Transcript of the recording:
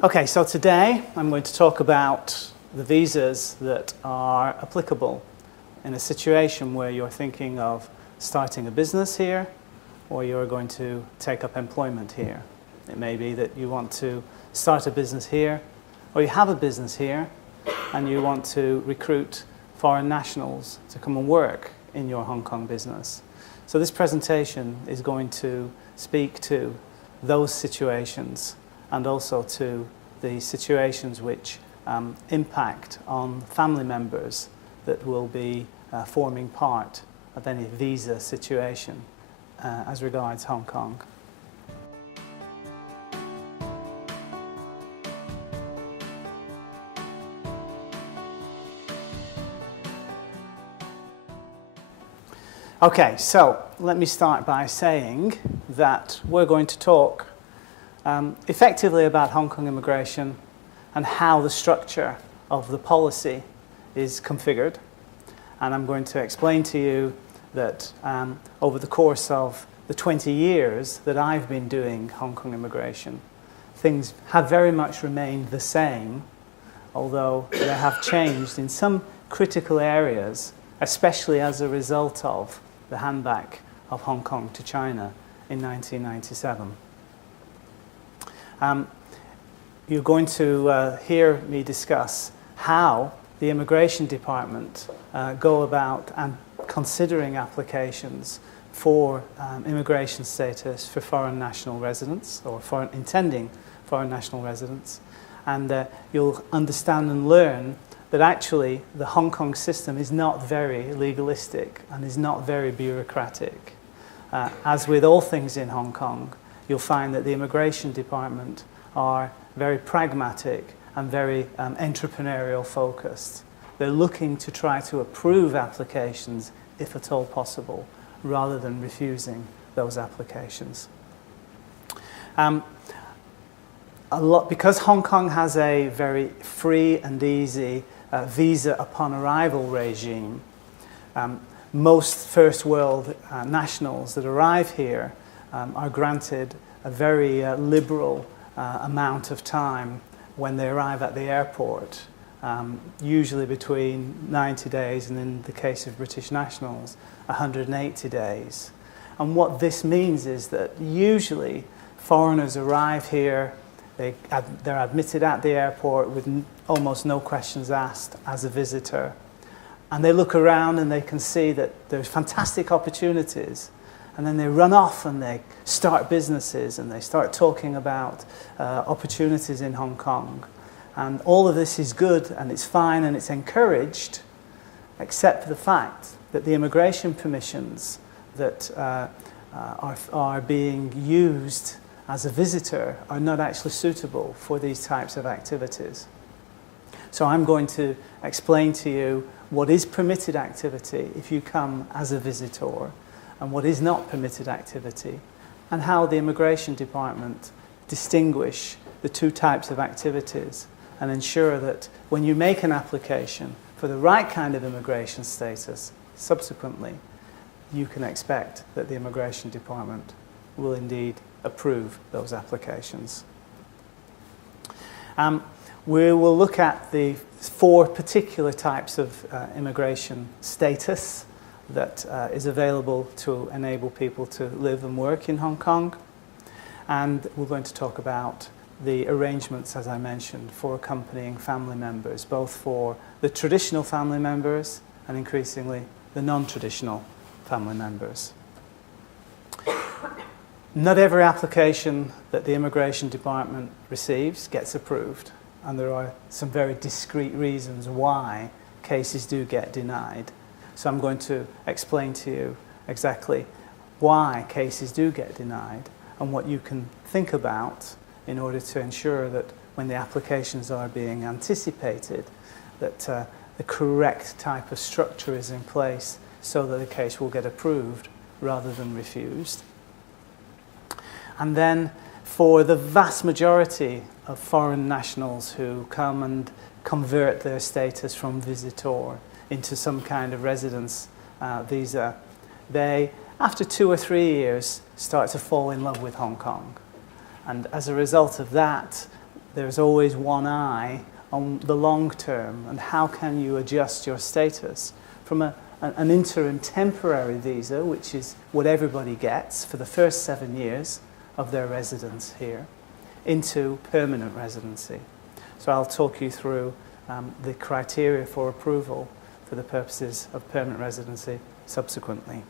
Okay, so today I'm going to talk about the visas that are applicable in a situation where you're thinking of starting a business here or you're going to take up employment here. It may be that you want to start a business here or you have a business here and you want to recruit foreign nationals to come and work in your Hong Kong business. So this presentation is going to speak to those situations and also to the situations which impact on family members that will be forming part of any visa situation as regards Hong Kong. Okay, so let me start by saying that we're going to talk effectively about Hong Kong immigration and how the structure of the policy is configured. And I'm going to explain to you that over the course of the 20 years that I've been doing Hong Kong immigration, things have very much remained the same, although they have changed in some critical areas, especially as a result of the handback of Hong Kong to China in 1997. You're going to hear me discuss how the Immigration Department go about considering applications for immigration status for foreign national residents or intending foreign national residents. And you'll understand and learn that actually the Hong Kong system is not very legalistic and is not very bureaucratic. As with all things in Hong Kong, you'll find that the Immigration Department are very pragmatic and very entrepreneurial focused. They're looking to try to approve applications if at all possible, rather than refusing those applications. Because Hong Kong has a very free and easy visa upon arrival regime, most first world nationals that arrive here are granted a very liberal amount of time when they arrive at the airport, usually between 90 days and in the case of British nationals, 180 days. And what this means is that usually foreigners arrive here, they're admitted at the airport with almost no questions asked as a visitor. And they look around and they can see that there's fantastic opportunities. And then they run off and they start businesses and they start talking about opportunities in Hong Kong. And all of this is good and it's fine and it's encouraged, except for the fact that the immigration permissions that are being used as a visitor are not actually suitable for these types of activities. So I'm going to explain to you what is permitted activity if you come as a visitor and what is not permitted activity, and how the Immigration Department distinguish the two types of activities and ensure that when you make an application for the right kind of immigration status, subsequently, you can expect that the Immigration Department will indeed approve those applications. We will look at the four particular types of immigration status that is available to enable people to live and work in Hong Kong. And we're going to talk about the arrangements, as I mentioned, for accompanying family members, both for the traditional family members and increasingly the non-traditional family members. Not every application that the Immigration Department receives gets approved, and there are some very discrete reasons why cases do get denied. So I'm going to explain to you exactly why cases do get denied and what you can think about in order to ensure that when the applications are being anticipated, that the correct type of structure is in place so that the case will get approved rather than refused. And then for the vast majority of foreign nationals who come and convert their status from visitor into some kind of residence visa, they, after 2 or 3 years, start to fall in love with Hong Kong. And as a result of that, there's always one eye on the long term and how can you adjust your status from an interim temporary visa, which is what everybody gets for the first 7 years of their residence here, into permanent residency. So I'll talk you through the criteria for approval for the purposes of permanent residency subsequently.